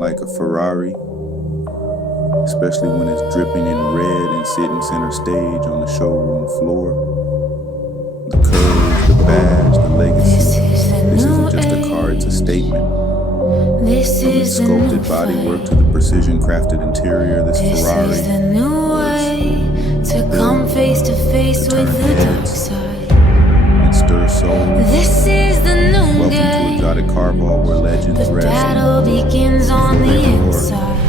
like a Ferrari, especially when it's dripping in red and sitting center stage on the showroom floor. The curves, the badge, the legacy. This isn't just a car, it's a statement. From its sculpted bodywork to the precision-crafted interior, this Ferrari is the new way to come face to face with the dark side. It stirs souls. This is the new Welcome to game. Exotic Carval, where legends The rest battle begins on before the they roar. inside.